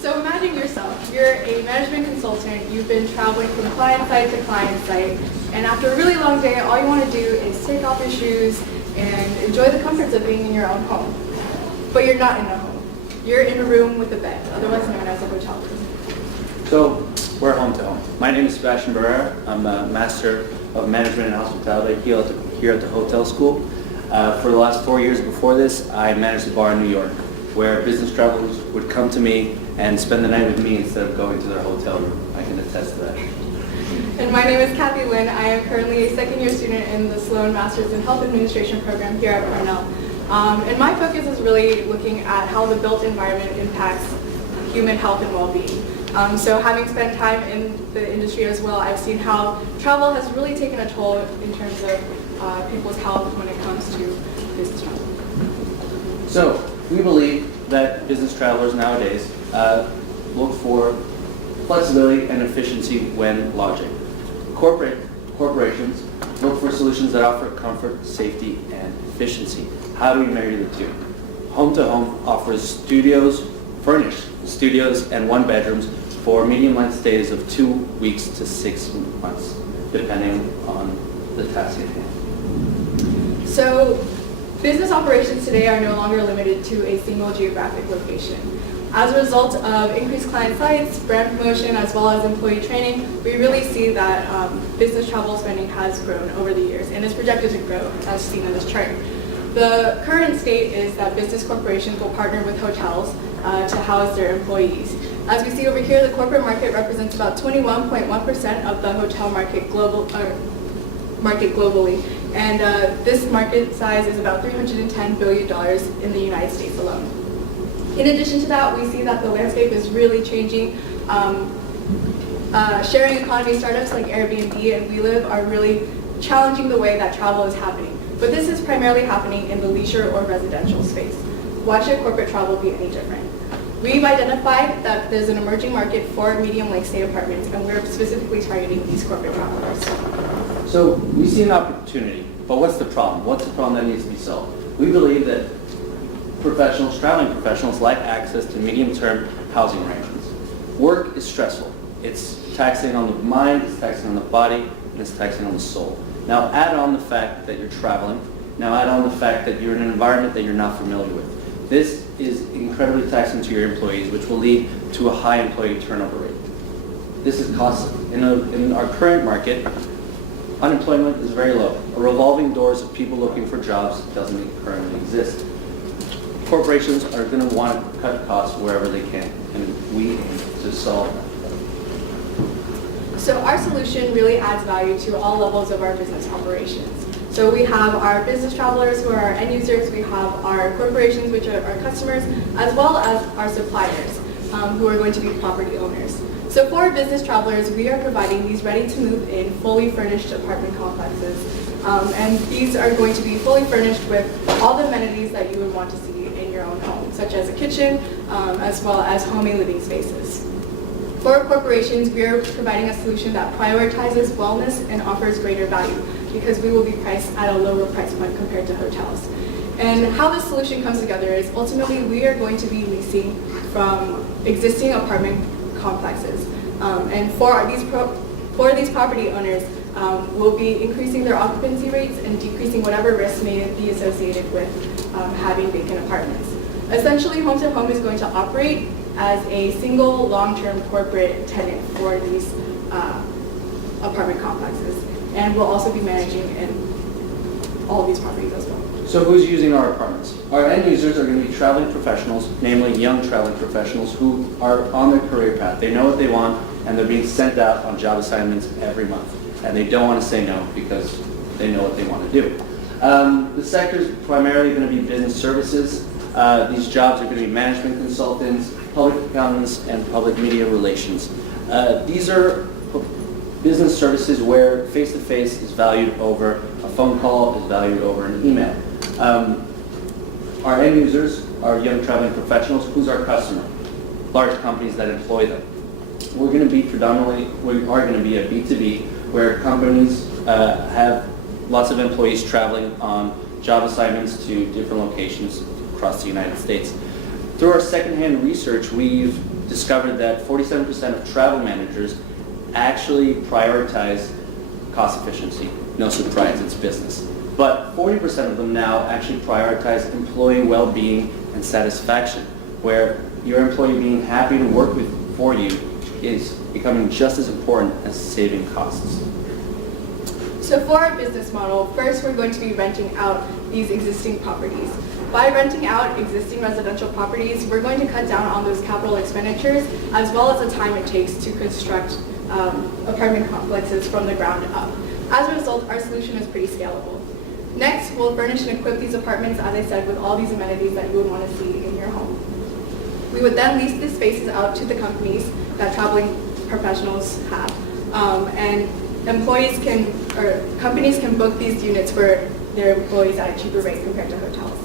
So imagine yourself, you're a management consultant, you've been traveling from client site to client site, and after a really long day, all you want to do is take off your shoes and enjoy the comforts of being in your own home. But you're not in a home. You're in a room with a bed, otherwise known as a hotel room. So we're home to home. My name is Sebastian Barrera. I'm a Master of Management and Hospitality here at the Hotel School. For the last 4 years before this, I managed a bar in New York, where business travelers would come to me and spend the night with me instead of going to their hotel room. I can attest to that. And my name is Kathy Lynn. I am currently a second-year student in the Sloan Masters in Health Administration program here at Cornell. And my focus is really looking at how the built environment impacts human health and well-being. So having spent time in the industry as well, I've seen how travel has really taken a toll in terms of people's health when it comes to business travel. So we believe that business travelers nowadays look for flexibility and efficiency when lodging. Corporations look for solutions that offer comfort, safety, and efficiency. How do we marry the two? Home to Home offers furnished studios and one bedrooms for medium-length stays of 2 weeks to 6 months, depending on the task at hand. So business operations today are no longer limited to a single geographic location. As a result of increased client sites, brand promotion, as well as employee training, we really see that business travel spending has grown over the years and is projected to grow, as seen in this chart. The current state is that business corporations will partner with hotels to house their employees. As we see over here, the corporate market represents about 21.1% of the hotel market globally. And this market size is about $310 billion in the United States alone. In addition to that, we see that the landscape is really changing. Sharing economy startups like Airbnb and WeLive are really challenging the way that travel is happening. But this is primarily happening in the leisure or residential space. Why should corporate travel be any different? We've identified that there's an emerging market for medium-length stay apartments, and we're specifically targeting these corporate travelers. So we see an opportunity, but what's the problem? What's the problem that needs to be solved? We believe that traveling professionals like access to medium-term housing arrangements. Work is stressful. It's taxing on the mind, it's taxing on the body, and it's taxing on the soul. Now add on the fact that you're traveling. Now add on the fact that you're in an environment that you're not familiar with. This is incredibly taxing to your employees, which will lead to a high employee turnover rate. This is costly. In our current market, unemployment is very low. A revolving doors of people looking for jobs doesn't currently exist. Corporations are going to want to cut costs wherever they can, and we aim to solve that. So our solution really adds value to all levels of our business operations. So we have our business travelers who are our end users, we have our corporations which are our customers, as well as our suppliers who are going to be property owners. So for our business travelers, we are providing these ready-to-move-in, fully furnished apartment complexes. And these are going to be fully furnished with all the amenities that you would want to see in your own home, such as a kitchen, as well as homey living spaces. For corporations, we are providing a solution that prioritizes wellness and offers greater value because we will be priced at a lower price point compared to hotels. And how this solution comes together is ultimately we are going to be leasing from existing apartment complexes. And for these property owners, we'll be increasing their occupancy rates and decreasing whatever risks may be associated with having vacant apartments. Essentially, Home to Home is going to operate as a single long-term corporate tenant for these apartment complexes. And we'll also be managing in all of these properties as well. So who's using our apartments? Our end users are going to be traveling professionals, namely young traveling professionals who are on their career path. They know what they want, and they're being sent out on job assignments every month. And they don't want to say no because they know what they want to do. The sector is primarily going to be business services. These jobs are going to be management consultants, public accountants, and public media relations. These are business services where face-to-face is valued over a phone call, is valued over an email. Our end users are young traveling professionals. Who's our customer? Large companies that employ them. We are going to be a B2B where companies have lots of employees traveling on job assignments to different locations across the United States. Through our secondhand research, we've discovered that 47% of travel managers actually prioritize cost efficiency. No surprise, it's business. But 40% of them now actually prioritize employee well-being and satisfaction, where your employee being happy to work for you is becoming just as important as saving costs. So for our business model, first we're going to be renting out these existing properties. By renting out existing residential properties, we're going to cut down on those capital expenditures as well as the time it takes to construct apartment complexes from the ground up. As a result, our solution is pretty scalable. Next, we'll furnish and equip these apartments, as I said, with all these amenities that you would want to see in your home. We would then lease these spaces out to the companies that traveling professionals have. And companies can book these units for their employees at a cheaper rate compared to hotels.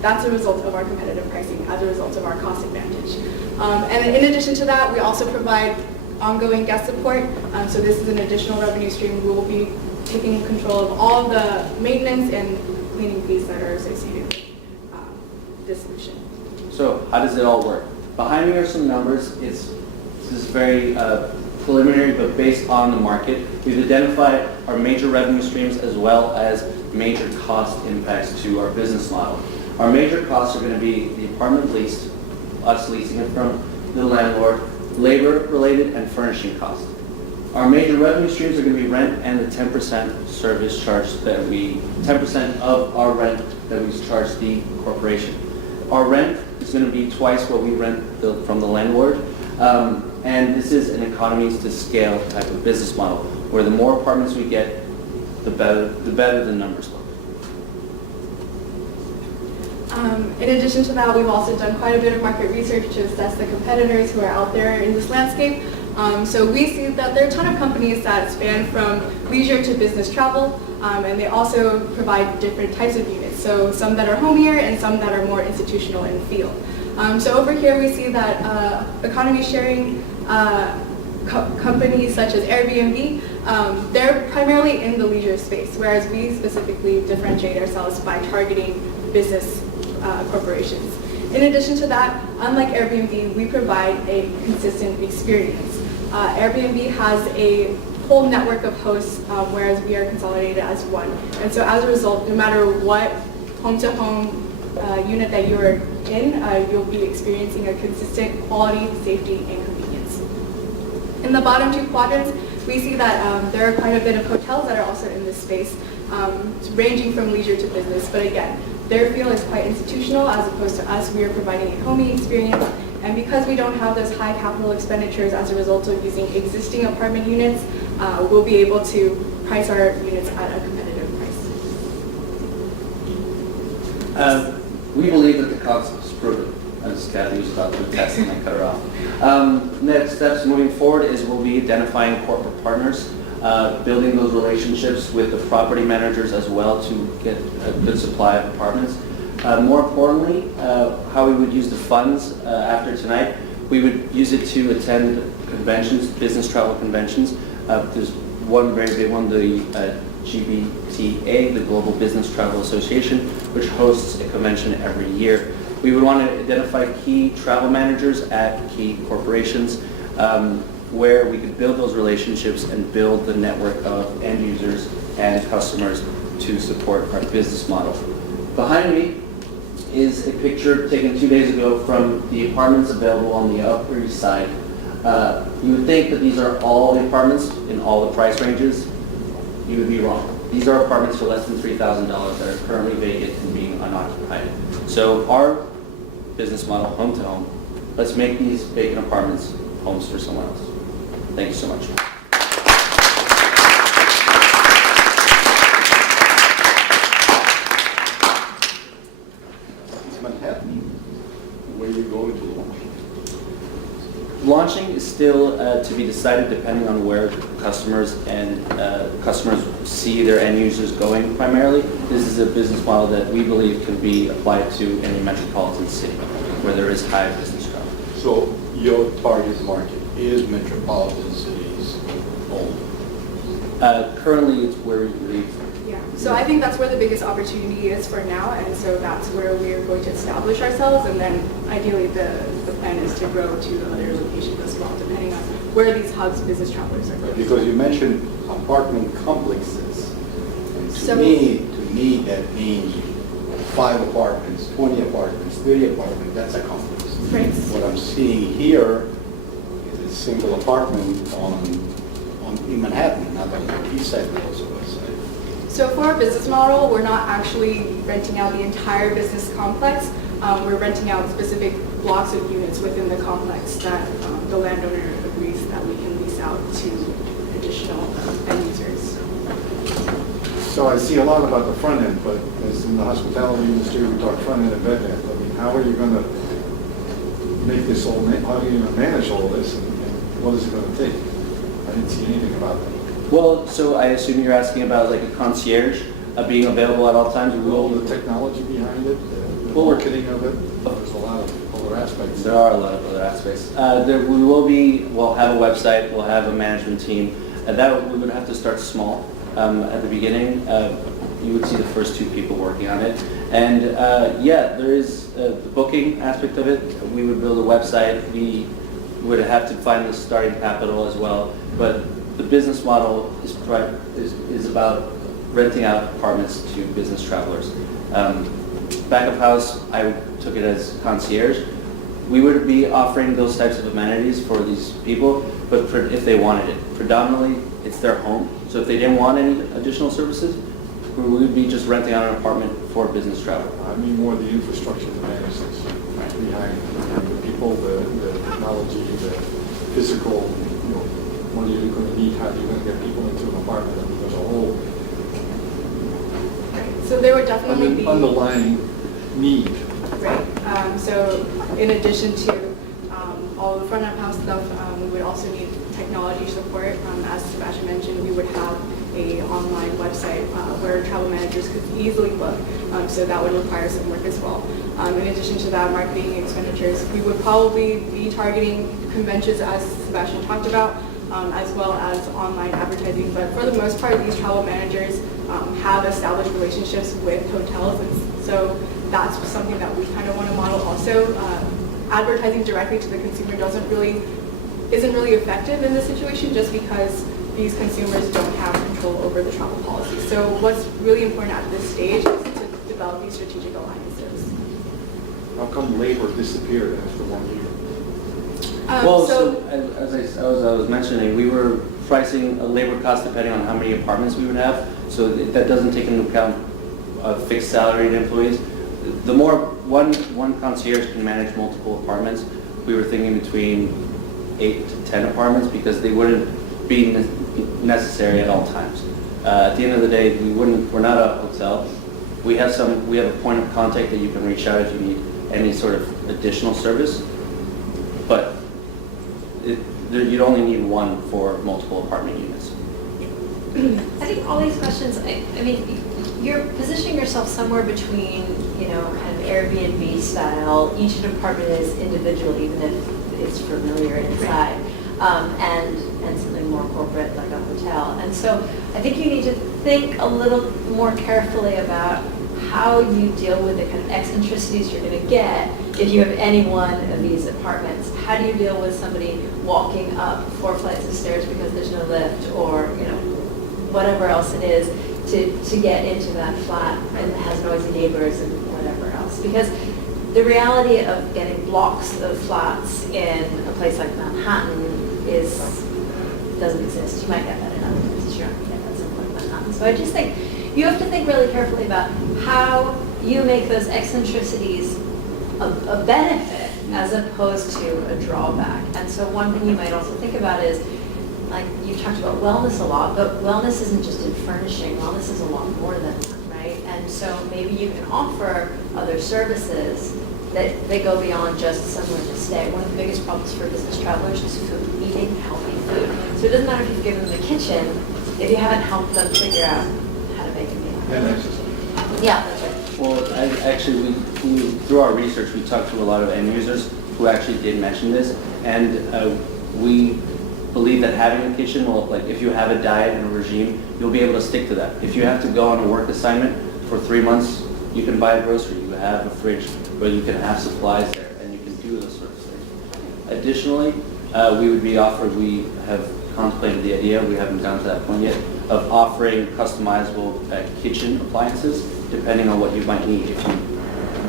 That's a result of our competitive pricing, as a result of our cost advantage. And in addition to that, we also provide ongoing guest support. So this is an additional revenue stream. We will be taking control of all the maintenance and cleaning fees that are associated with this solution. So how does it all work? Behind me are some numbers. This is very preliminary, but based on the market. We've identified our major revenue streams as well as major cost impacts to our business model. Our major costs are going to be the apartment leased, us leasing it from the landlord, labor-related, and furnishing costs. Our major revenue streams are going to be rent and the 10% service charge 10% of our rent that we charge the corporation. Our rent is going to be twice what we rent from the landlord. And this is an economies to scale type of business model, where the more apartments we get, the better the numbers look. In addition to that, we've also done quite a bit of market research to assess the competitors who are out there in this landscape. So we see that there are a ton of companies that span from leisure to business travel, and they also provide different types of units. So some that are homier and some that are more institutional in feel. So over here we see that economy sharing companies such as Airbnb, they're primarily in the leisure space, whereas we specifically differentiate ourselves by targeting business corporations. In addition to that, unlike Airbnb, we provide a consistent experience. Airbnb has a whole network of hosts, whereas we are consolidated as one. And so as a result, no matter what home-to-home unit that you're in, you'll be experiencing a consistent quality, safety, and convenience. In the bottom two quadrants, we see that there are quite a bit of hotels that are also in this space, ranging from leisure to business. But again, their feel is quite institutional, as opposed to us. We are providing a homey experience. And because we don't have those high capital expenditures as a result of using existing apartment units, we'll be able to price our units at a competitive price. We believe that the concept is proven, as Kathy was about to test and I cut her off. Next steps moving forward is we'll be identifying corporate partners, building those relationships with the property managers as well to get a good supply of apartments. More importantly, how we would use the funds after tonight, we would use it to attend conventions, business travel conventions. There's one very big one, the GBTA, the Global Business Travel Association, which hosts a convention every year. We would want to identify key travel managers at key corporations where we could build those relationships and build the network of end users and customers to support our business model. Behind me is a picture taken 2 days ago from the apartments available on the Upper East Side. You would think that these are all the apartments in all the price ranges. You would be wrong. These are apartments for less than $3,000 that are currently vacant and being unoccupied. So our business model, home to home, let's make these vacant apartments homes for someone else. Thank you so much. Where are you going to launch? Launching is still to be decided depending on where customers see their end users going primarily. This is a business model that we believe can be applied to any metropolitan city where there is high business travel. So your target market is metropolitan cities only? Currently, it's where we believe. Yeah, so I think that's where the biggest opportunity is for now, and so that's where we're going to establish ourselves, and then ideally the plan is to grow to other locations as well, depending on where these hubs business travelers are going. Because you mentioned apartment complexes. And So- to me, that means 5 apartments, 20 apartments, 30 apartments, that's a complex. Right. What I'm seeing here is a single apartment in Manhattan, not on the east side, but also west side. So for our business model, we're not actually renting out the entire business complex. We're renting out specific blocks of units within the complex that the landowner agrees that we can lease out to additional end users. So I see a lot about the front end, but as in the hospitality industry, we talk front end and back end. I mean, how are you going to make this all, how are you going to manage all this, and what is it going to take? I didn't see anything about that. Well, so I assume you're asking about like a concierge being available at all times. We All will. the technology behind it, the Well- marketing of it, there's a lot of other aspects. There are a lot of other aspects. We'll have a website, we'll have a management team, and that we would have to start small at the beginning. You would see the first 2 people working on it. And yeah, there is the booking aspect of it. We would build a website. We would have to find the starting capital as well. But the business model is about renting out apartments to business travelers. Back of house, I took it as concierge. We would be offering those types of amenities for these people, but if they wanted it. Predominantly, it's their home. So if they didn't want any additional services, we would be just renting out an apartment for business travel. I mean more the infrastructure to manage this, behind the people, the technology, the physical, what are you going to need, how are you going to get people into an apartment? I mean, there's a whole So there would definitely be... underlying need. Right. So in addition to all the front of house stuff, we would also need technology support. As Sebastian mentioned, we would have a online website where travel managers could easily book. So that would require some work as well. In addition to that, marketing expenditures, we would probably be targeting conventions as Sebastian talked about, as well as online advertising. But for the most part, these travel managers have established relationships with hotels, and so that's something that we kind of want to model also. Advertising directly to the consumer isn't really effective in this situation, just because these consumers don't have control over the travel policy. So what's really important at this stage is to develop these strategic alliances. How come labor disappeared after 1 year? Well, so as I was mentioning, we were pricing a labor cost depending on how many apartments we would have. So that doesn't take into account fixed salaried employees. The more one concierge can manage multiple apartments, we were thinking between 8 to 10 apartments because they wouldn't be necessary at all times. At the end of the day, we're not a hotel. We have a point of contact that you can reach out if you need any sort of additional service, but you'd only need one for multiple apartment units. I think all these questions, I mean, you're positioning yourself somewhere between, kind of Airbnb style, each apartment is individual, even if it's familiar inside, and something more corporate like a hotel. And so I think you need to think a little more carefully about how you deal with the kind of eccentricities you're going to get if you have any one of these apartments. How do you deal with somebody walking up 4 flights of stairs because there's no lift, or whatever else it is to get into that flat and has noisy neighbors and whatever else? Because the reality of getting blocks of flats in a place like Manhattan doesn't exist. You might get that in other places. You're not going to get that somewhere in Manhattan. So I just think you have to think really carefully about how you make those eccentricities a benefit as opposed to a drawback. And so one thing you might also think about is, like you've talked about wellness a lot, but wellness isn't just in furnishing. Wellness is a lot more than that, right? And so maybe you can offer other services that they go beyond just somewhere to stay. One of the biggest problems for business travelers is food, eating healthy food. So it doesn't matter if you've given them the kitchen, if you haven't helped them figure out how to make a meal. And access. Yeah, that's right. Well, actually, through our research, we talked to a lot of end users who actually did mention this, and we believe that having a kitchen will, like, if you have a diet and a regime, you'll be able to stick to that. If you have to go on a work assignment for 3 months, you can buy a grocery, you have a fridge where you can have supplies there, and you can do those sorts of things. Additionally, we have contemplated the idea, we haven't gotten to that point yet, of offering customizable kitchen appliances depending on what you might need.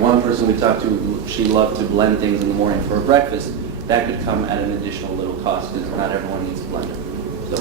One person we talked to, she loved to blend things in the morning for her breakfast. That could come at an additional little cost because not everyone needs a blender. So